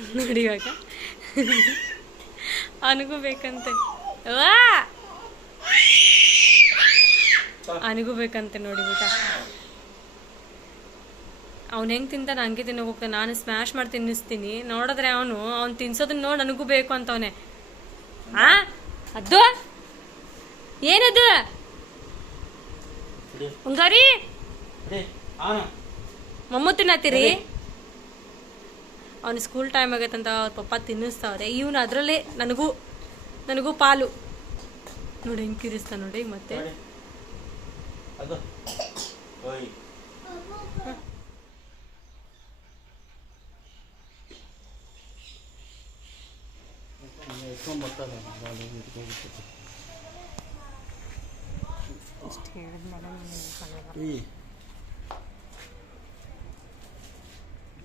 ನೋಡಿ ಇವಾಗ ಅವನಿಗೂ ಬೇಕಂತೆ ಅವನಿಗೂ ಬೇಕಂತೆ ನೋಡಿ ಊಟ. ಅವ್ನು ಹೆಂಗೆ ತಿಂತಾನೆ ಹಂಗೆ ತಿನ್ನೋಕೆ ಹೋಗ್ತಾನೆ. ನಾನು ಸ್ಮ್ಯಾಶ್ ಮಾಡಿ ತಿನ್ನಿಸ್ತೀನಿ, ನೋಡಿದ್ರೆ ಅವನು ತಿನ್ಸೋದನ್ನ ನೋಡಿ ನನಗೂ ಬೇಕು ಅಂತವನೆ. ಅದು ಏನದು ಹಂಗಾರಿ ಮಮ್ಮೂ ತಿನ್ನತ್ತೀರಿ? ಅವನು ಸ್ಕೂಲ್ ಟೈಮ್ ಆಗೈತಂತ ಅವ್ರ ಪಪ್ಪ ತಿನ್ನಿಸ್ತಾವ್ರೆ. ಇವನು ಅದರಲ್ಲೇ ನನಗೂ ಪಾಲು ನೋಡಿ ಹೆಂಗೆ ಕಿರಿಸ್ತಾ ನೋಡಿ. ಮತ್ತೆ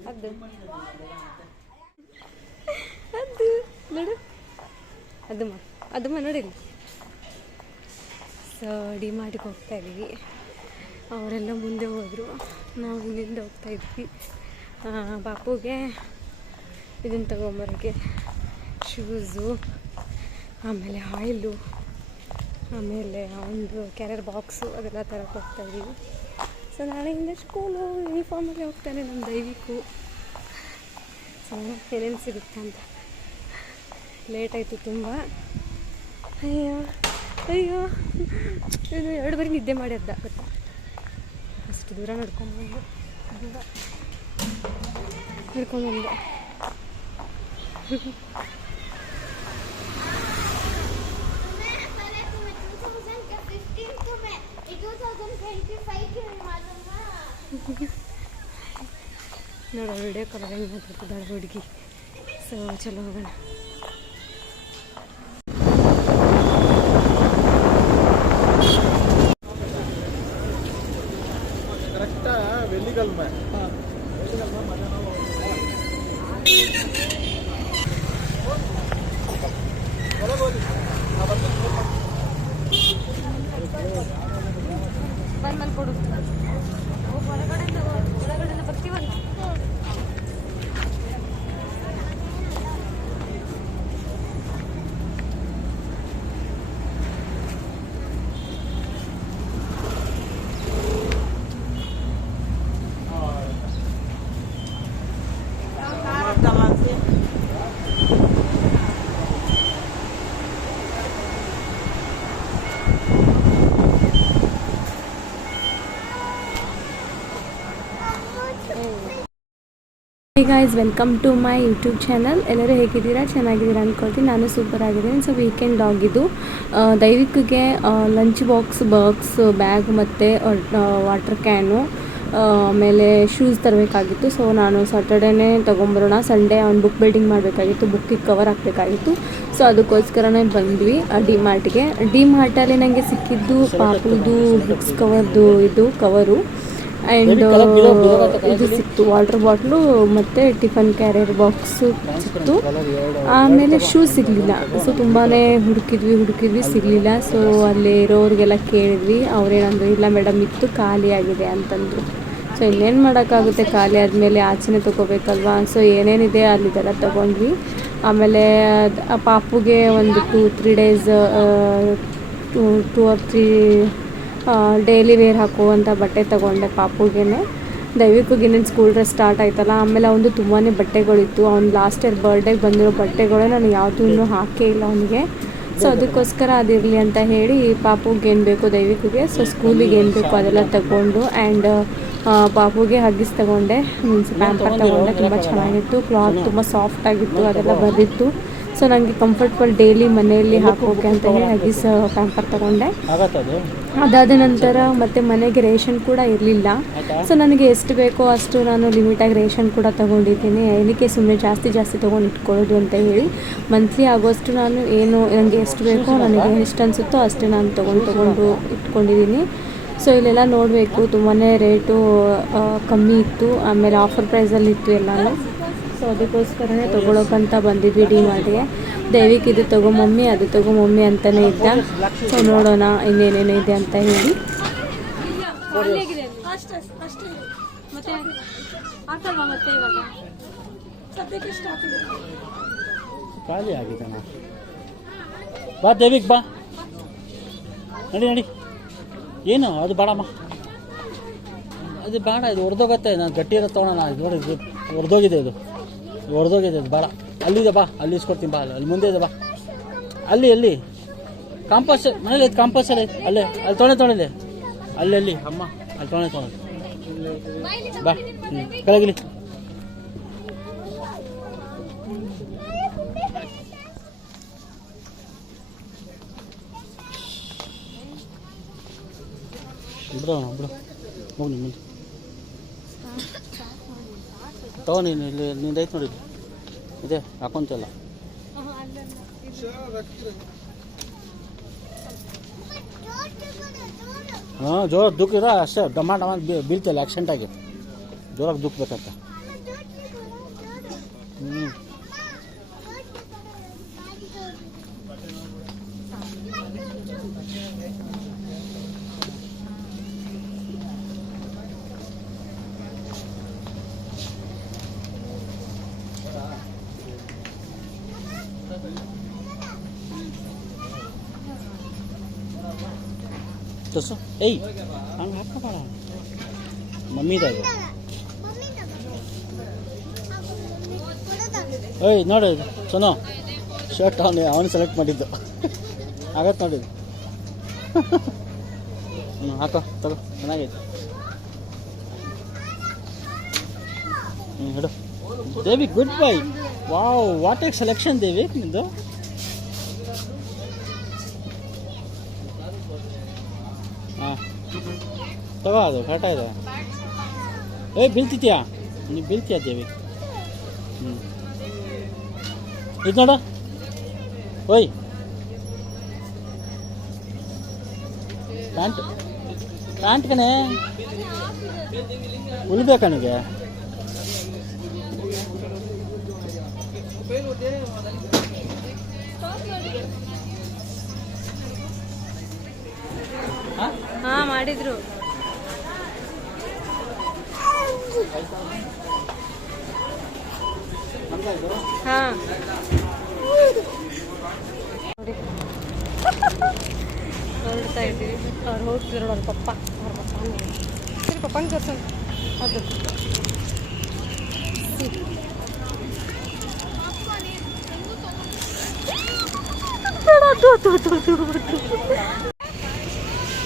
ಅದು ನೋಡು ಅದಮ್ಮ ನೋಡಿರಿ. ಸೊ ಡಿಮಾರ್ಟಿಗೆ ಹೋಗ್ತಾ ಇದ್ವಿ. ಅವರೆಲ್ಲ ಮುಂದೆ ಹೋದರು, ನಾವು ಹಿಂದೆ ಹೋಗ್ತಾ ಇದ್ವಿ. ಪಾಪುಗೆ ಇದನ್ನು ತಗೊಂಬರೋಕ್ಕೆ ಶೂಸು, ಆಮೇಲೆ ಆಯಿಲು, ಆಮೇಲೆ ಒಂದು ಕ್ಯಾರಿಯರ್ ಬಾಕ್ಸು ಅದೆಲ್ಲ ತರಕ್ಕೆ ಹೋಗ್ತಾಯಿದ್ದೀವಿ. ಸೊ ನಾಳೆಯಿಂದ ಸ್ಕೂಲು ಯೂನಿಫಾರ್ಮಲ್ಲಿ ಹೋಗ್ತಾನೆ ನಮ್ಮ ದೈವಿಕು. ಸೊ ಏನೇನು ಸಿಗುತ್ತೆ ಅಂತ. ಲೇಟ್ ಆಯಿತು ತುಂಬ. ಅಯ್ಯೋ ಇದು 2 ಬಾರಿ ನಿದ್ದೆ ಮಾಡಿ ಅರ್ಧ ಗೊತ್ತಾ, ಅಷ್ಟು ದೂರ ನಡ್ಕೊಂಬಂದು ನೋಡೋ ವಿಡಿಯೋ ಕಾಲ್ ಹೆಂಗೆ ಮಾತಾಡ್ತಿದ್ದಾಳೆ ಹುಡುಗಿ. ಸೊ ಚಲೋ ಹೋಗೋಣ. ಬಂದು ಕೊಡು, ಹೊರಗಡೆಯಿಂದ ಬರ್ತೀವಲ್ಲ. Hey guys, welcome to my YouTube channel. ಎಲ್ಲರೂ ಹೇಗಿದ್ದೀರಾ? ಚೆನ್ನಾಗಿದ್ದೀರಾ ಅಂದ್ಕೊಳ್ತೀನಿ. ನಾನು ಸೂಪರ್ ಆಗಿದ್ದೀನಿ. ಸೊ ವೀಕೆಂಡ್ ಆಗಿದ್ದು ದೈವಿಕ್ಗೆ ಲಂಚ್ ಬಾಕ್ಸ್ ಬ್ಯಾಗ್ ಮತ್ತು ವಾಟರ್ ಕ್ಯಾನು ಆಮೇಲೆ ಶೂಸ್ ತರಬೇಕಾಗಿತ್ತು. ಸೊ ನಾನು ಸಾಟರ್ಡೇನೇ ತೊಗೊಂಬರೋಣ, ಸಂಡೇ ಅವ್ನು ಬುಕ್ ಬಿಲ್ಡಿಂಗ್ ಮಾಡಬೇಕಾಗಿತ್ತು, ಬುಕ್ಕಿಗೆ ಕವರ್ ಹಾಕಬೇಕಾಗಿತ್ತು. ಸೊ ಅದಕ್ಕೋಸ್ಕರನೇ ಬಂದ್ವಿ ಡಿ ಮಾರ್ಟಲ್ಲಿ ನನಗೆ ಸಿಕ್ಕಿದ್ದು ಪಾಪುದು ಬುಕ್ಸ್ ಕವರ್ದು ಇದು ಕವರು ಆ್ಯಂಡ್ ಇದು ಸಿಕ್ತು, ವಾಟರ್ ಬಾಟ್ಲು ಮತ್ತು ಟಿಫನ್ ಕ್ಯಾರಿಯರ್ ಬಾಕ್ಸು ಸಿಕ್ತು. ಆಮೇಲೆ ಶೂಸ್ ಸಿಗಲಿಲ್ಲ. ಸೊ ತುಂಬಾ ಹುಡುಕಿದ್ವಿ ಸಿಗಲಿಲ್ಲ. ಸೊ ಅಲ್ಲಿ ಇರೋರಿಗೆಲ್ಲ ಕೇಳಿದ್ವಿ. ಅವ್ರೇನಂದ್ರು ಇಲ್ಲ ಮೇಡಮ್ ಇತ್ತು, ಖಾಲಿ ಆಗಿದೆ ಅಂತಂದರು. ಸೊ ಇನ್ನೇನು ಮಾಡೋಕ್ಕಾಗುತ್ತೆ, ಖಾಲಿ ಆದಮೇಲೆ ಆಚೆನೇ ತೊಗೋಬೇಕಲ್ವಾ. ಸೊ ಏನೇನಿದೆ ಅಲ್ಲಿದೆಲ್ಲ ತೊಗೊಂಡ್ವಿ. ಆಮೇಲೆ ಪಾಪುಗೆ ಒಂದು 2-3 ಡೇಸ್ 2 or 3 ಡೈಲಿ ವೇರ್ ಹಾಕುವಂಥ ಬಟ್ಟೆ ತೊಗೊಂಡೆ ಪಾಪುಗೇನೆ. ದೈವಿಕಿಗೆ ಇನ್ನೇನು ಸ್ಕೂಲ್ ಡ್ರೆಸ್ ಸ್ಟಾರ್ಟ್ ಆಯ್ತಲ್ಲ. ಆಮೇಲೆ ಅವನು ತುಂಬಾ ಬಟ್ಟೆಗಳಿತ್ತು. ಅವ್ನು ಲಾಸ್ಟ್ ಇಯರ್ ಬರ್ಡೇಗೆ ಬಂದಿರೋ ಬಟ್ಟೆಗಳೇ ನಾನು ಯಾವುದೂ ಇನ್ನೂ ಹಾಕೇ ಇಲ್ಲ ಅವನಿಗೆ. ಸೊ ಅದಕ್ಕೋಸ್ಕರ ಅದಿರಲಿ ಅಂತ ಹೇಳಿ ಪಾಪುಗೆ ಏನು ಬೇಕು ದೈವಿಕಿಗೆ, ಸೊ ಸ್ಕೂಲಿಗೆ ಏನು ಬೇಕು ಅದೆಲ್ಲ ತಗೊಂಡು ಆ್ಯಂಡ್ ಪಾಪುಗೆ ಹಗ್ಗಿಸ್ ತಗೊಂಡೆ, ಮೀನ್ಸ್ ಪ್ಯಾಂಪರ್ ತಗೊಂಡೆ. ತುಂಬ ಚೆನ್ನಾಗಿತ್ತು, ಕ್ಲಾತ್ ತುಂಬ ಸಾಫ್ಟ್ ಆಗಿತ್ತು, ಅದೆಲ್ಲ ಬಂದಿತ್ತು. ಸೊ ನನಗೆ ಕಂಫರ್ಟಬಲ್ ಡೈಲಿ ಮನೆಯಲ್ಲಿ ಹಾಕೋಕೆ ಅಂತ ಹೇಳಿ ಹಗ್ಗಿಸ್ ಪ್ಯಾಂಪರ್ ತಗೊಂಡೆ. ಅದಾದ ನಂತರ ಮತ್ತು ಮನೆಗೆ ರೇಷನ್ ಕೂಡ ಇರಲಿಲ್ಲ. ಸೊ ನನಗೆ ಎಷ್ಟು ಬೇಕೋ ಅಷ್ಟು ನಾನು ಲಿಮಿಟಾಗಿ ರೇಷನ್ ಕೂಡ ತೊಗೊಂಡಿದ್ದೀನಿ. ಏನಕ್ಕೆ ಸುಮ್ಮನೆ ಜಾಸ್ತಿ ತೊಗೊಂಡು ಇಟ್ಕೊಳ್ಳೋದು ಅಂತ ಹೇಳಿ ಮಂತ್ಲಿ ಆಗೋಷ್ಟು ನಾನು ನನಗೆ ಎಷ್ಟು ಬೇಕೋ, ನನಗೆ ಎಷ್ಟು ಅನಿಸುತ್ತೋ ಅಷ್ಟೇ ನಾನು ತೊಗೊಂಡು ಇಟ್ಕೊಂಡಿದ್ದೀನಿ. ಸೊ ಇಲ್ಲೆಲ್ಲ ನೋಡಬೇಕು, ತುಂಬಾ ರೇಟು ಕಮ್ಮಿ ಇತ್ತು, ಆಮೇಲೆ ಆಫರ್ ಪ್ರೈಸಲ್ಲಿ ಇತ್ತು ಎಲ್ಲನೂ. ಸೊ ಅದಕ್ಕೋಸ್ಕರನೇ ತೊಗೊಳಕ್ಕಂತ ಬಂದಿದ್ವಿ ಡಿ ಮಾರ್ಟ್ಗೆ. ದೈವಿಕ್ ಇದು ತಗೋ ಮಮ್ಮಿ, ಅದು ತಗೋ ಮಮ್ಮಿ ಅಂತಲೇ ಇದ್ದ. ಸೊ ನೋಡೋಣ ಇನ್ನೇನೇನು ಇದೆ ಅಂತ ಹೇಳಿ. ಮತ್ತೆ ಹಾಕಲ್ವಾ ಮತ್ತೆ ಇವಾಗ ಸದ್ಯಕ್ಕೆ ಸ್ಟಾಕ್ ಇದೆ. ಖಾಲಿ ಆಗಿದೆ ನಾ. ಬಾ ದೇವಿಗೆ ಬಾ, ನಡಿ ನಡಿ. ಏನು ಅದು ಬೇಡಮ್ಮ, ಅದು ಬೇಡ, ಇದು ಹೊಡೆದೋಗತ್ತೆ. ನಾನು ಗಟ್ಟಿ ಇರೋ ತೊಗೊಳೋಣ. ಇದು ನೋಡಿ, ಇದು ಹೊಡೆದೋಗಿದೆ, ಇದು ಹೊಡೆದೋಗಿದೆ, ಅದು ಬೇಡ. ಅಲ್ಲಿದೆ ಬಾ, ಅಲ್ಲಿ ಇಸ್ಕೊಡ್ತೀನಿ ಬಾ, ಅಲ್ಲಿ ಮುಂದೆ ಇದೆ ಬಾ. ಅಲ್ಲಿ ಕಾಂಪಸ್ ಮನೇಲಿ ಐತೆ, ಕಾಂಪಸ್ ಅಲ್ಲಿ ಅಲ್ಲೇ, ಅಲ್ಲಿ ತೊಗೊಳ್ಳಿ ಅಲ್ಲಿ ಅಮ್ಮ, ಅಲ್ಲಿ ತೊಗೊಳ್ಳಿ ಬಾ. ಕೆಳಗಿಲಿ. ಬಿಡು ಹೋಗಿ ಮುಂದೆ ತಗೋ. ನೀನು ಇಲ್ಲಿ ನಿಂದೈತೆ ನೋಡಿ, ಇದೆ ಹಾಕೊಂತಲ್ಲ. ಹಾಂ, ಜೋರಾಗಿ ದುಃಖಿರ ಅಷ್ಟೇ. ಡಮಾಂಡ್ ಬೀಳ್ತಿಲ್ಲ ಆಕ್ಸಿಡೆಂಟಾಗಿ. ಜೋರಾಗಿ ದುಃಖಬೇಕಂತ. ಹ್ಞೂ, ತೋರ್ಸು. ಏಯ್, ಹಂಗೆ ಹಾಕೋಬೇಡ. ಮಮ್ಮಿದ ಇದು. ಏಯ್ ನೋಡಿ, ಸೋನು ಶರ್ಟ್ ಅವನು ಸೆಲೆಕ್ಟ್ ಮಾಡಿದ್ದು. ಆಗತ್ತೆ ನೋಡಿ. ಹಾಕೋ, ತಗೋ, ಚೆನ್ನಾಗೈತೆ. ಹಿಡು. Devi, good bye. Wow, what a selection Devi ನಿಂದು. ಹಾಂ ತಗೋ, ಅದು ಕರೆಕ್ಟ ಇದೆ. ಏಯ್, ಬೀಳ್ತಿದ್ಯಾ ನೀವು? ಬೀಳ್ತೀಯಾ ದೇವಿ? ಹ್ಞೂ, ಇದು ನೋಡು. ಓಯ್, ಪ್ಯಾಂಟ್ ಕಣೆ, ಉಳ್ಬೇಕಾ ನನಗೆ? ಹಾಂ, ಮಾಡಿದ್ರು. ಹಾಂ, ಹೊರಡ್ತಾ ಇದ್ದೀವಿ. ಅವ್ರು ಹೋಗ್ತಿದ್ರು ಅವ್ರ ಪಪ್ಪ. ಸರಿ, ಪಪ್ಪನ ತೋರ್ಸೋಣ. ಅದು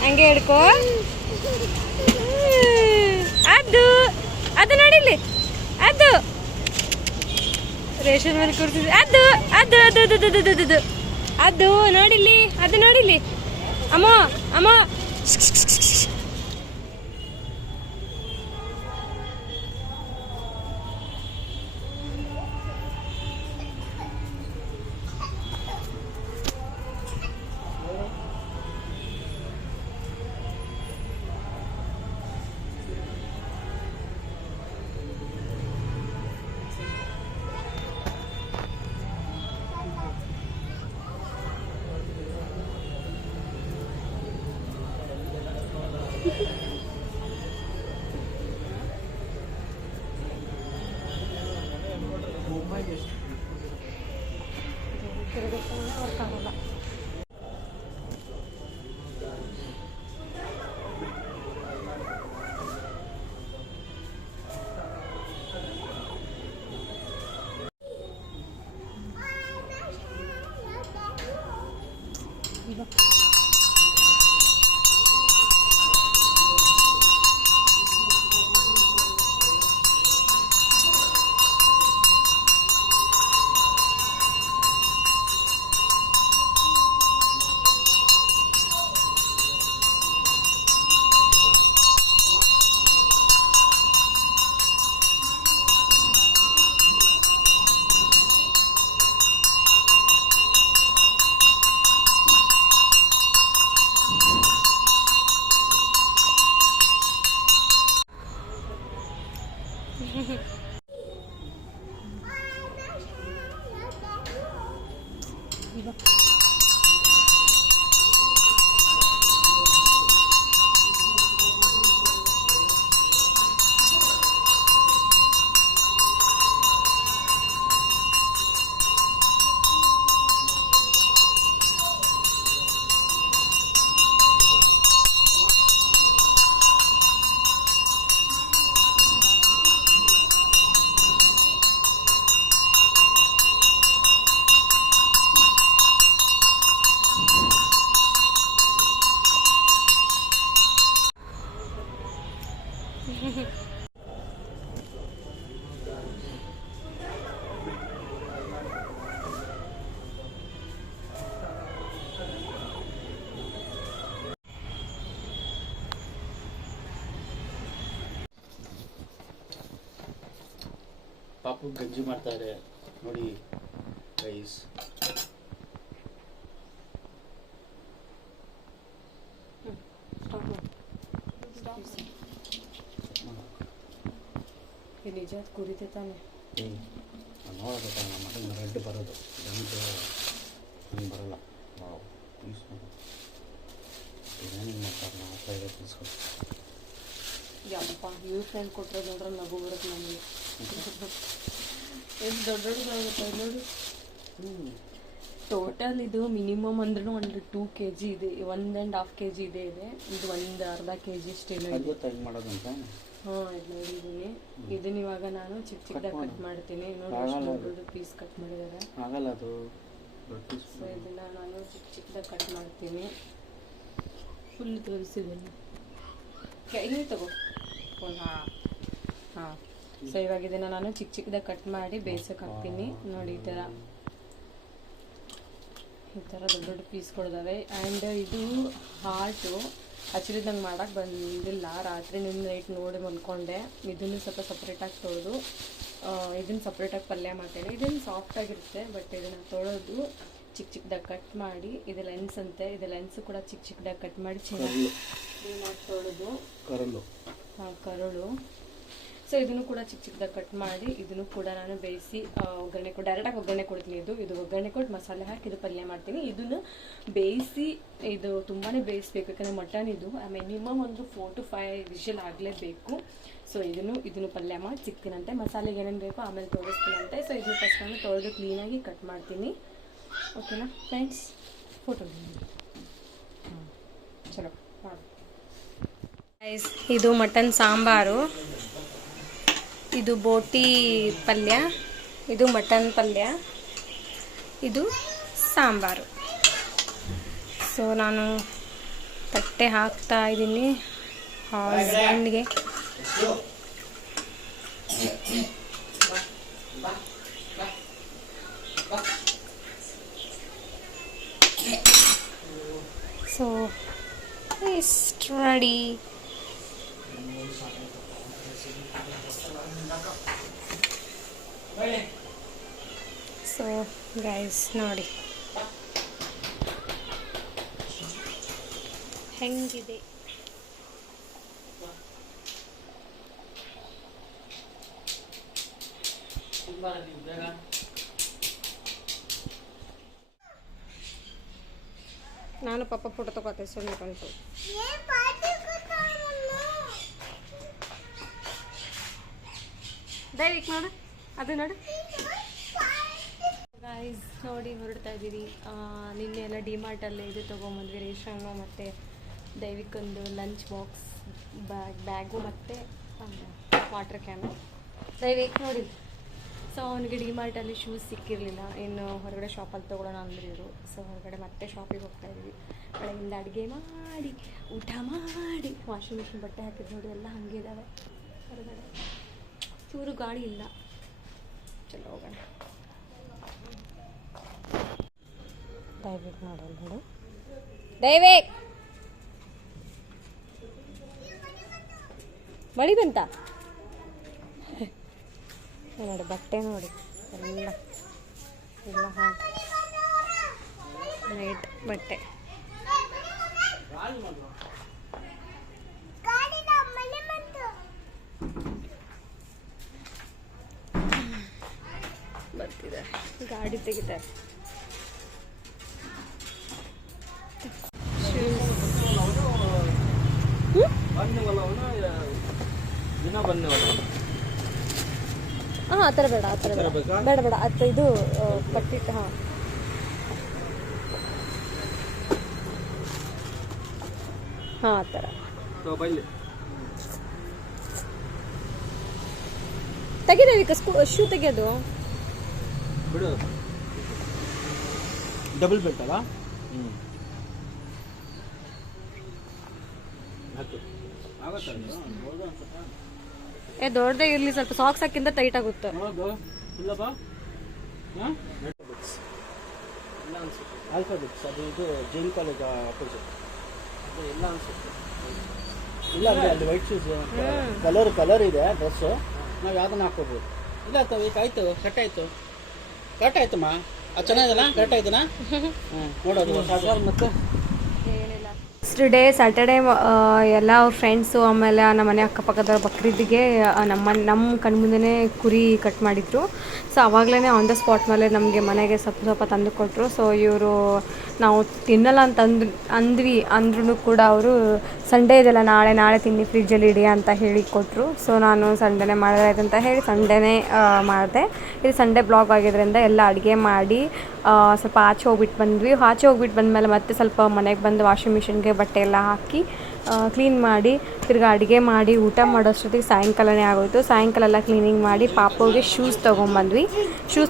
ಹಂಗೆ ಹಿಡ್ಕೋ. ಅದು ನೋಡಿಲ್ಲಿ, ಅದು ರೇಷನ್ ಮೇಲೆ ಕೊಡ್ತಿದ್ದೆ. ಅದು ಅದು ಅದು ಅದು ಅದು ಅದು ಅದು ನೋಡಿಲ್ಲಿ, ಅದು ನೋಡಿಲ್ಲಿ. ಅಮ್ಮ ಅಮ್ಮ, ಪಾಪು ಗಂಜಿ ಮಾಡ್ತಾರೆ ನೋಡಿ ರೈಸ್. ನಿಜ ಕುರಿತೆ ತಾನೆ ನೋಡಬೇಕು ನಮ್ಮ ಮಟನ್ ರೆಡ್ ಬರೋದು ಗಂಜು ಹಂಗೆ ಬರೋಲ್ಲ. ವಾವ್ ಪೀಸ್ ಏನೇನು ಮಾಡ್ತಾರೆ ನಾವು ಫ್ರೈಡ್ ಪೀಸ್ಗಳು. ಯಪ್ಪ ಇವ್ರ ಫ್ರೆಂಡ್ ಕೊಟ್ಟರೆ ನೋಡ್ರೆ ನಗು ಬರುತ್ತೆ ನನಗೆ. ಎಷ್ಟು ದೊಡ್ಡ ದೊಡ್ಡದಾಗುತ್ತೆ ನೋಡಿ. ಟೋಟಲ್ ಇದು ಮಿನಿಮಮ್ ಅಂದ್ರೂ ಒಂದು 2 kg ಇದೆ, 1.5 kg ಇದೆ. ಇದು ಒಂದು ಅರ್ಧ kg ಅಷ್ಟೇನೋ ಇದೆ. ಮಾಡೋದಂತ ಹಾಂ ಇದು ನೋಡಿದ್ದೀನಿ. ಇದನ್ನ ಇವಾಗ ನಾನು ಚಿಕ್ಕ ಚಿಕ್ಕದಾಗಿ ಕಟ್ ಮಾಡ್ತೀನಿ. ನೋಡಿ ದೊಡ್ಡ ಪೀಸ್ ಕಟ್ ಮಾಡಿದ್ದಾರೆ. ಆಗಲ್ಲ ಅದು. ಸೊ ಇದನ್ನು ನಾನು ಚಿಕ್ಕ ಚಿಕ್ಕದಾಗಿ ಕಟ್ ಮಾಡ್ತೀನಿ. ಫುಲ್ ತೋರಿಸಿದ್ದೀನಿ. ಕೈಲಿ ತಗೋ. ಹಾಂ ಹಾಂ. ಸೊ ಇವಾಗ ಇದನ್ನು ನಾನು ಚಿಕ್ಕ ಚಿಕ್ಕದಾಗಿ ಕಟ್ ಮಾಡಿ ಬೇಯಿಸೋಕೆ ಹಾಕ್ತೀನಿ. ನೋಡಿ ಈ ಥರ ದೊಡ್ಡ ದೊಡ್ಡ ಪೀಸ್ಗಳಿದಾವೆ. ಆ್ಯಂಡ್ ಇದು ಹಾರ್ಟು ಆ್ಯಕ್ಚುಲಿ ನಂಗೆ ಮಾಡೋಕ್ಕೆ ಬಂದಿಲ್ಲ. ರಾತ್ರಿ ನಿನ್ನ ನೈಟ್ ನೋಡಿ ಮಲ್ಕೊಂಡೆ. ಇದನ್ನು ಸ್ವಲ್ಪ ಸಪ್ರೇಟಾಗಿ ತೊಳೆದು ಇದನ್ನು ಸಪ್ರೇಟಾಗಿ ಪಲ್ಯ ಮಾಡ್ತೇನೆ. ಇದನ್ನು ಸಾಫ್ಟಾಗಿರುತ್ತೆ. ಬಟ್ ಇದನ್ನು ತೊಳೆದು ಚಿಕ್ಕ ಚಿಕ್ಕದಾಗಿ ಕಟ್ ಮಾಡಿ, ಇದು ಲೆನ್ಸ್ ಅಂತೆ, ಇದು ಲೆನ್ಸ್ ಕೂಡ ಚಿಕ್ಕ ಚಿಕ್ಕದಾಗಿ ಕಟ್ ಮಾಡಿ ಚೆನ್ನಾಗಿ ತೊಳೆದು ಕರಳು. ಸೊ ಇದನ್ನು ಕೂಡ ಚಿಕ್ಕ ಚಿಕ್ಕದಾಗಿ ಕಟ್ ಮಾಡಿ ಇದನ್ನು ಕೂಡ ನಾನು ಬೇಯಿಸಿ ಒಗ್ಗರಣೆ ಕೊಟ್ಟು ಡೈರೆಕ್ಟಾಗಿ ಒಗ್ಗರಣೆ ಕೊಡ್ತೀನಿ. ಇದು ಒಗ್ಗರಣೆ ಕೊಟ್ಟು ಮಸಾಲೆ ಹಾಕಿ ಇದು ಪಲ್ಯ ಮಾಡ್ತೀನಿ. ಇದನ್ನು ಬೇಯಿಸಿ ಇದು ತುಂಬಾ ಬೇಯಿಸ್ಬೇಕು, ಯಾಕಂದರೆ ಮಟನ್ ಇದು ಮಿನಿಮಮ್ ಒಂದು 4 to 5 ವಿಷಲ್ ಆಗಲೇಬೇಕು. ಸೊ ಇದನ್ನು ಪಲ್ಯ ಮಾಡಿ ಸಿಗ್ತೀನಂತೆ. ಮಸಾಲೆಗೆ ಏನೇನು ಬೇಕೋ ಆಮೇಲೆ ತೋರಿಸ್ತೀನಂತೆ. ಸೊ ಇದನ್ನು ಫಸ್ಟ್ ನಾನು ತೊಳೆದು ಕ್ಲೀನಾಗಿ ಕಟ್ ಮಾಡ್ತೀನಿ. ಓಕೆನಾ ಫ್ರೆಂಡ್ಸ್? ಫೋಟೋ ಚಲೋ ಮಾಡಿ. ಇದು ಮಟನ್ ಸಾಂಬಾರು, ಇದು ಬೋಟಿ ಪಲ್ಯ, ಇದು ಮಟನ್ ಪಲ್ಯ, ಇದು ಸಾಂಬಾರು. ಸೊ ನಾನು ತಟ್ಟೆ ಹಾಕ್ತಾ ಇದ್ದೀನಿ ಹಸ್ಬೆಂಡ್ಗೆ. So it's ready. So guys ನೋಡಿ ಹೆಂಗಿದೆ. ನಾನು ಪಾಪ ಫೋಟೋ ತಗೋತೆ ಸುಮ್ಮನೆ ಕಂತು. ದಯವಿಟ್ಟು ನೋಡು, ಅದು ನೋಡು ಗೈಸ್. ನೋಡಿ ಹೊರಡ್ತಾ ಇದ್ದೀವಿ. ನಿನ್ನೆ ಎಲ್ಲ ಡಿಮಾರ್ಟಲ್ಲಿ ಇದು ತೊಗೊಂಬಂದ್ವಿ, ರೇಷನ್ನು ಮತ್ತು ದೈವಿಕೊಂದು ಲಂಚ್ ಬಾಕ್ಸ್, ಬ್ಯಾಗು ಮತ್ತು ವಾಟರ್ ಕ್ಯಾನು. ದೈವಿಕ್ ನೋಡಿ. ಸೊ ಅವನಿಗೆ ಡಿಮಾರ್ಟಲ್ಲಿ ಶೂಸ್ ಸಿಕ್ಕಿರಲಿಲ್ಲ, ಇನ್ನು ಹೊರಗಡೆ ಶಾಪಲ್ಲಿ ತೊಗೊಳ್ಳೋಣ ಅಂದ್ರಿದ್ರು. ಸೊ ಹೊರಗಡೆ ಮತ್ತೆ ಶಾಪಿಗೆ ಹೋಗ್ತಾಯಿದ್ವಿ. ಬೆಳಗಿಂದ ಅಡುಗೆ ಮಾಡಿ ಊಟ ಮಾಡಿ ವಾಷಿಂಗ್ ಮಿಷಿನ್ ಬಟ್ಟೆ ಹಾಕಿದ್ದು ನೋಡಿ ಎಲ್ಲ ಹಾಗೆ ಇದ್ದಾವೆ ಹೊರಗಡೆ. ಚೂರು ಗಾಳಿ ಇಲ್ಲ. ಚಲೋ ಹೋಗೋಣ. ದಯವಿಟ್ಟು ನೋಡೋಣ ನೋಡು. ದಯವಿಟ್ಟು ಮಳಿ ಬಂತ ನೋಡಿ. ಬಟ್ಟೆ ನೋಡಿ ಎಲ್ಲ ಹಾಕಿ ನೈಟ್ ಬಟ್ಟೆ. ಬರ್ತಿದ್ದಾರೆ, ಗಾಡಿ ತೆಗಿತಾರೆ. ಹಾಂ ಆ ಥರ ಬೇಡ, ಆ ಥರ ಬೇಡ ಬೇಡ ಅದು ಇದು ಕಟ್ಟಿಟ್ಟು. ಹಾಂ ಹಾಂ ಆ ಥರ ತೆಗಿದೇವಿಕ ಶೂ ತೆಗಿಯೋದು ಬಿಡು. ಡಬಲ್ ಬೆಲ್ಟ್ ಅಲ್ಲ? ದೊಡ್ಡದೇ ಇರಲಿ, ಸ್ವಲ್ಪ ಸಾಕ್ಸ್ ಹಾಕಿಂದ ಟೈಟ್ ಆಗುತ್ತೆ. ಆಲ್ಫಾಬೆಟ್ಸ್ ಅದು ಇದು ಜೈನ್ ಕಾಲೇಜ್ ಅಪೋಸಿಟ್ ಅದು ಎಲ್ಲ ಅನ್ಸುತ್ತೆ. ಇಲ್ಲ ಅಂದರೆ ಅಲ್ಲಿ ವೈಟ್ ಶೂಸ್ ಕಲರ್ ಇದೆ ಡ್ರೆಸ್ಸು, ನಾವು ಯಾವ್ದನ್ನ ಹಾಕೋಬೋದು. ಇಲ್ಲ ಆಯ್ತು ಕರೆಕ್ಟ್ ಆಯ್ತು ಕರೆಕ್ಟ್ ಆಯ್ತಮ್ಮ ಅದು ಚೆನ್ನಾಗಿದೆನಾ ಕರೆಕ್ಟ್ ಆಯ್ತನಾ ನೋಡೋದು ಮತ್ತೆ ನೆಕ್ಸ್ಟ್ ಡೇ ಸ್ಯಾಟರ್ಡೇ ಎಲ್ಲ ಅವ್ರ ಫ್ರೆಂಡ್ಸು ಆಮೇಲೆ ನಮ್ಮ ಮನೆ ಅಕ್ಕಪಕ್ಕದವ್ರ ಬಕ್ರೀದಿಗೆ ನಮ್ಮ ಕಣ್ಮುಂದೆ ಕುರಿ ಕಟ್ ಮಾಡಿದ್ರು. ಸೊ ಆವಾಗಲೇ ಆನ್ ದ ಸ್ಪಾಟ್ ಮೇಲೆ ನಮಗೆ ಮನೆಗೆ ಸ್ವಲ್ಪ ತಂದು ಕೊಟ್ಟರು. ಸೊ ಇವರು ನಾವು ತಿನ್ನಲ್ಲ ಅಂತ ಅಂದ್ರೂ ಕೂಡ ಅವರು ಸಂಡೇ ಇದೆಲ್ಲ ನಾಳೆ ತಿನ್ನಿ ಫ್ರಿಜ್ಜಲ್ಲಿ ಇಡಿ ಅಂತ ಹೇಳಿ ಕೊಟ್ಟರು. ಸೊ ನಾನು ಸಂಡೇನೇ ಮಾಡೋದಾಯ್ತು ಅಂತ ಹೇಳಿ ಸಂಡೇನೇ ಮಾಡಿದೆ. ಇದು ಸಂಡೇ ಬ್ಲಾಗ್ ಆಗಿದ್ದರಿಂದ ಎಲ್ಲ ಅಡುಗೆ ಮಾಡಿ ಸ್ವಲ್ಪ ಆಚೆ ಹೋಗ್ಬಿಟ್ಟು ಬಂದಮೇಲೆ ಮತ್ತೆ ಸ್ವಲ್ಪ ಮನೆಗೆ ಬಂದು ವಾಷಿಂಗ್ ಮಿಷಿನ್ಗೆ ಬಟ್ಟೆ ಎಲ್ಲ ಹಾಕಿ ಕ್ಲೀನ್ ಮಾಡಿ ತಿರ್ಗಿ ಅಡುಗೆ ಮಾಡಿ ಊಟ ಮಾಡೋಷ್ಟೊತ್ತಿಗೆ ಸಾಯಂಕಾಲನೇ ಆಗೋಯಿತು. ಸಾಯಂಕಾಲ ಎಲ್ಲ ಕ್ಲೀನಿಂಗ್ ಮಾಡಿ ಪಾಪುಗೆ ಶೂಸ್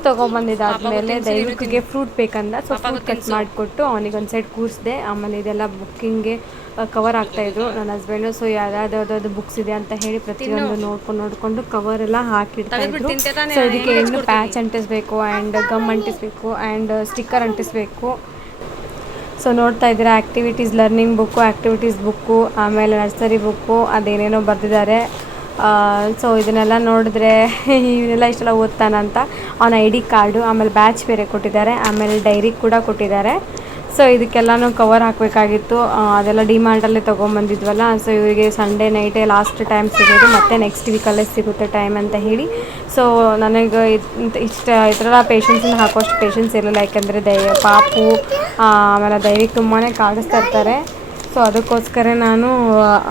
ತೊಗೊಂಬಂದಿದ್ದಾದಮೇಲೆ ದೈವಿಕ್ಗೆ ಫ್ರೂಟ್ ಬೇಕಂದ. ಸೊ ಫ್ರೂಟ್ ಕಟ್ ಮಾಡಿಕೊಟ್ಟು ಅವನಿಗೆ ಒಂದು ಸೈಡ್ ಕೂರಿಸಿದೆ. ಆಮೇಲೆ ಇದೆಲ್ಲ ಬುಕ್ಕಿಂಗ್ಗೆ ಕವರ್ ಆಗ್ತಾಯಿದ್ರು ನನ್ನ ಹಸ್ಬೆಂಡು. ಸೊ ಯಾವ್ದಾವ್ದು ಬುಕ್ಸ್ ಇದೆ ಅಂತ ಹೇಳಿ ಪ್ರತಿಯೊಂದು ನೋಡ್ಕೊಂಡು ಕವರ್ ಎಲ್ಲ ಹಾಕಿಡ್ತಾಯಿದ್ರು. ಸೊ ಇದಕ್ಕೆ ಏನು ಪ್ಯಾಚ್ ಅಂಟಿಸ್ಬೇಕು ಆ್ಯಂಡ್ ಗಮ್ ಅಂಟಿಸ್ಬೇಕು ಆ್ಯಂಡ್ ಸ್ಟಿಕ್ಕರ್ ಅಂಟಿಸ್ಬೇಕು. ಸೊ ನೋಡ್ತಾ ಇದ್ದೀರಾ ಲರ್ನಿಂಗ್ ಬುಕ್ಕು ಆಮೇಲೆ ನರ್ಸರಿ ಬುಕ್ಕು ಅದೇನೇನೋ ಬರೆದಿದ್ದಾರೆ. ಸೊ ಇದನ್ನೆಲ್ಲ ನೋಡಿದ್ರೆ ಇವನ್ನೆಲ್ಲ ಇಷ್ಟೆಲ್ಲ ಓದ್ತಾನಂತ ಅವನ ID ಕಾರ್ಡು ಆಮೇಲೆ ಬ್ಯಾಚ್ ಬೇರೆ ಕೊಟ್ಟಿದ್ದಾರೆ, ಆಮೇಲೆ ಡೈರಿ ಕೂಡ ಕೊಟ್ಟಿದ್ದಾರೆ. ಸೊ ಇದಕ್ಕೆಲ್ಲನೂ ಕವರ್ ಹಾಕಬೇಕಾಗಿತ್ತು. ಅದೆಲ್ಲ ಡಿಮಾರ್ಟಲ್ಲೇ ತೊಗೊಂಬಂದಿದ್ವಲ್ಲ. ಸೊ ಇವರಿಗೆ ಸಂಡೇ ನೈಟೇ ಲಾಸ್ಟ್ ಟೈಮ್ ಸಿಗೋದು, ಮತ್ತು ನೆಕ್ಸ್ಟ್ ವೀಕಲ್ಲೇ ಸಿಗುತ್ತೆ ಟೈಮ್ ಅಂತ ಹೇಳಿ. ಸೊ ನನಗೆ ಈ ಥರ ಪೇಷನ್ಸನ್ನು ಹಾಕೋಷ್ಟು ಪೇಷನ್ಸ್ ಇರಲಿಲ್ಲ. ಯಾಕೆಂದರೆ ಪಾಪು ಆಮೇಲೆ ದೈವಿಕ್ ತುಂಬಾ ಕಾಡಿಸ್ತಾ ಇರ್ತಾರೆ. ಸೊ ಅದಕ್ಕೋಸ್ಕರ ನಾನು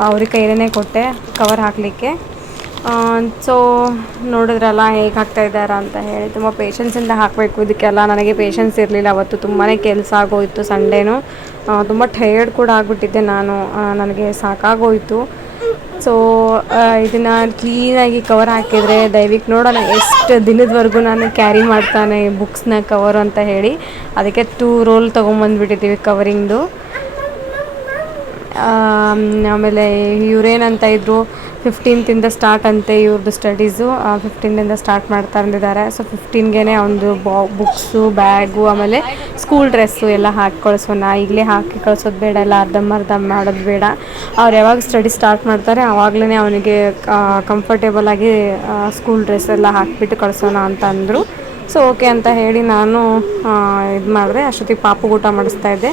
ಅವ್ರಿಗೆ ಕೈಲೇ ಕೊಟ್ಟೆ ಕವರ್ ಹಾಕಲಿಕ್ಕೆ. ಸೊ ನೋಡಿದ್ರಲ್ಲ ಹೇಗೆ ಹಾಕ್ತಾಯಿದ್ದಾರೆ ಅಂತ ಹೇಳಿ. ತುಂಬ ಪೇಷನ್ಸಿಂದ ಹಾಕಬೇಕು ಇದಕ್ಕೆಲ್ಲ. ನನಗೆ ಪೇಷನ್ಸ್ ಇರಲಿಲ್ಲ ಅವತ್ತು, ತುಂಬಾ ಕೆಲಸ ಆಗೋಯಿತು. ಸಂಡೇನು ತುಂಬ ಟಯರ್ಡ್ ಕೂಡ ಆಗಿಬಿಟ್ಟಿದ್ದೆ ನಾನು, ನನಗೆ ಸಾಕಾಗೋಯಿತು. ಸೊ ಇದನ್ನು ಕ್ಲೀನಾಗಿ ಕವರ್ ಹಾಕಿದರೆ ದೈವಿಕ್ ನೋಡೋಣ ಎಷ್ಟು ದಿನದವರೆಗೂ ನಾನು ಕ್ಯಾರಿ ಮಾಡ್ತಾನೆ ಈ ಬುಕ್ಸ್ನ ಕವರು ಅಂತ ಹೇಳಿ. ಅದಕ್ಕೆ 2 ರೋಲ್ ತೊಗೊಂಬಂದುಬಿಟ್ಟಿದ್ದೀವಿ ಕವರಿಂಗ್ದು. ಆಮೇಲೆ ಇವರೇನಂತ ಇದ್ದರು 15th ಸ್ಟಾರ್ಟ್ ಅಂತೆ ಇವ್ರದ್ದು ಸ್ಟಡೀಸು. 15th ಸ್ಟಾರ್ಟ್ ಮಾಡ್ತಾ ಇದ್ದಾರೆ. ಸೊ 15ಗೆ ಒಂದು ಬುಕ್ಸು ಬ್ಯಾಗು ಆಮೇಲೆ ಸ್ಕೂಲ್ ಡ್ರೆಸ್ಸು ಎಲ್ಲ ಹಾಕಿ ಕಳಿಸೋಣ. ಈಗಲೇ ಹಾಕಿ ಕಳಿಸೋದು ಬೇಡ, ಎಲ್ಲ ಅರ್ಧಂಬರ್ಧ ಮಾಡೋದು ಬೇಡ. ಅವ್ರು ಯಾವಾಗ ಸ್ಟಡಿ ಸ್ಟಾರ್ಟ್ ಮಾಡ್ತಾರೆ ಆವಾಗಲೇ ಅವನಿಗೆ ಕಂಫರ್ಟೇಬಲ್ ಆಗಿ ಸ್ಕೂಲ್ ಡ್ರೆಸ್ ಎಲ್ಲ ಹಾಕಿಬಿಟ್ಟು ಕಳಿಸೋಣ ಅಂತ ಅಂದರು. ಸೊ ಓಕೆ ಅಂತ ಹೇಳಿ ನಾನು ಇದು ಮಾಡಿದೆ. ಅಷ್ಟೊತ್ತಿಗೆ ಪಾಪು ಊಟ ಮಾಡಿಸ್ತಾ ಇದ್ದೆ.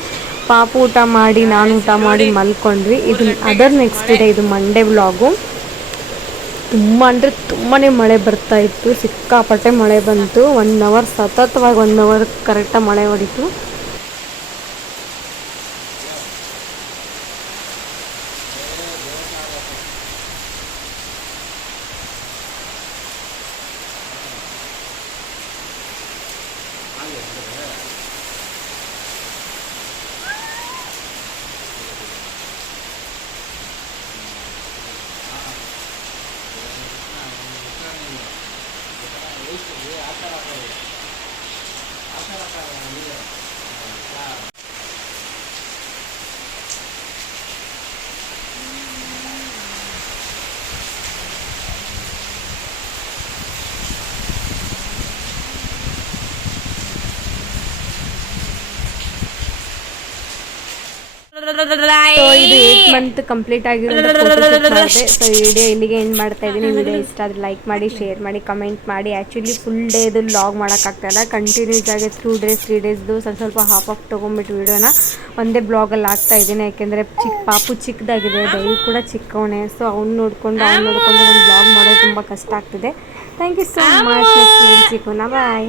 ಪಾಪು ಊಟ ಮಾಡಿ ನಾನು ಊಟ ಮಾಡಿ ಮಲ್ಕೊಂಡ್ವಿ. ಇದು ನೆಕ್ಸ್ಟ್ ಡೇ, ಇದು ಮಂಡೇ ವ್ಲಾಗು. ತುಂಬ ಅಂದರೆ ತುಂಬಾ ಮಳೆ ಬರ್ತಾ ಇತ್ತು, ಸಿಕ್ಕಾಪಟ್ಟೆ ಮಳೆ ಬಂತು. 1 ಅವರ್ ಸತತವಾಗಿ 1 ಅವರ್ ಕರೆಕ್ಟಾಗಿ ಮಳೆ ಹೊಡಿತು. ಸೊ ಇದು 8 ಮಂತ್ ಕಂಪ್ಲೀಟ್ ಆಗಿರೋ ಸೊ ಈ ವಿಡಿಯೋ ಇಲ್ಲಿಗೆ ಎಂಡ್ ಮಾಡ್ತಾ ಇದ್ದೀನಿ. ವಿಡಿಯೋ ಇಷ್ಟ ಆದರೆ ಲೈಕ್ ಮಾಡಿ, ಶೇರ್ ಮಾಡಿ, ಕಮೆಂಟ್ ಮಾಡಿ. ಆ್ಯಕ್ಚುಲಿ ಫುಲ್ ಡೇದು ಲಾಗ್ ಮಾಡೋಕ್ಕಾಗ್ತಾಯಿಲ್ಲ, ಕಂಟಿನ್ಯೂಸ್ ಆಗಿ 2 days 3 daysದು ಸ್ವಲ್ಪ ಹಾಫ್ ತೊಗೊಂಬಿಟ್ಟು ವಿಡಿಯೋನ ಒಂದೇ ಬ್ಲಾಗಲ್ಲಿ ಹಾಕ್ತಾ ಇದ್ದೀನಿ. ಯಾಕೆಂದರೆ ಪಾಪು ಚಿಕ್ಕದಾಗಿದೆ, ದೈವಿಕ್ ಕೂಡ ಚಿಕ್ಕವನೇ. ಸೊ ಅವ್ನು ನೋಡಿಕೊಂಡು ನಾನು ಬ್ಲಾಗ್ ಮಾಡೋದು ತುಂಬ ಕಷ್ಟ ಆಗ್ತಿದೆ. Thank you so much. Next ಸಿಗೋಣ, ಬಾಯ್.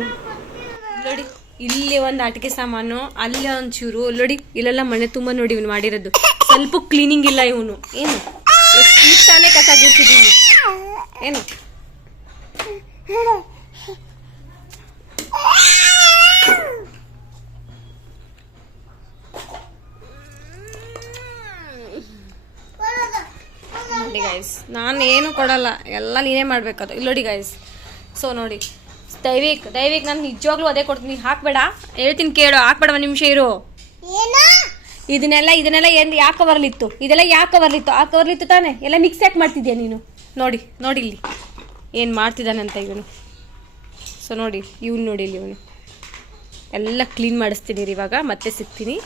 ನೋಡಿ ಇಲ್ಲಿ ಒಂದು ಆಟಿಕೆ ಸಾಮಾನು, ಅಲ್ಲಿ ಒಂಚೂರು ನೋಡಿ, ಇಲ್ಲೆಲ್ಲ ಮನೆ ತುಂಬ ನೋಡಿ ಇವನು ಮಾಡಿರೋದು. ಸ್ವಲ್ಪ ಕ್ಲೀನಿಂಗ್ ಇಲ್ಲ ಇವನು. ಏನು ಈಗ ತಾನೇ ಕಸ ಗುಡ್ಸಿದೀವಿ ಏನು. ನೋಡಿ ಗೈಸ್, ನಾನು ಏನು ಕೊಡಲ್ಲ, ಎಲ್ಲ ನೀನೇ ಮಾಡ್ಬೇಕದು. ಇಲ್ಲಿ ನೋಡಿ ಗೈಸ್. ಸೊ ನೋಡಿ ದೈವಿಕ್ ನಾನು ನಿಜವಾಗ್ಲೂ ಅದೇ ಕೊಡ್ತೀನಿ. ಹಾಕ್ಬೇಡ, ಹೇಳ್ತೀನಿ ಕೇಳು, ಹಾಕ್ಬೇಡ, 1 ನಿಮಿಷ ಇರು. ಇದನ್ನೆಲ್ಲ ಯಾಕೆ ಕವರ್ಲಿತ್ತು, ಇದೆಲ್ಲ ಯಾಕೆ ಕವರ್ಲಿತ್ತು? ಆ ಕವರ್ಲಿತ್ತು ತಾನೆ, ಎಲ್ಲ ಮಿಕ್ಸ್ ಯಾಕೆ ಮಾಡ್ತಿದ್ಯಾ ನೀನು? ನೋಡಿ ಇಲ್ಲಿ ಏನು ಮಾಡ್ತಿದ್ದಾನಂತ ಇವನು. ಸೊ ನೋಡಿ ಇವನು, ನೋಡಿ ಇಲ್ಲಿ ಇವನು ಎಲ್ಲ ಕ್ಲೀನ್ ಮಾಡಿಸ್ತೀನಿ ಇವಾಗ. ಮತ್ತೆ ಸಿಗ್ತೀನಿ.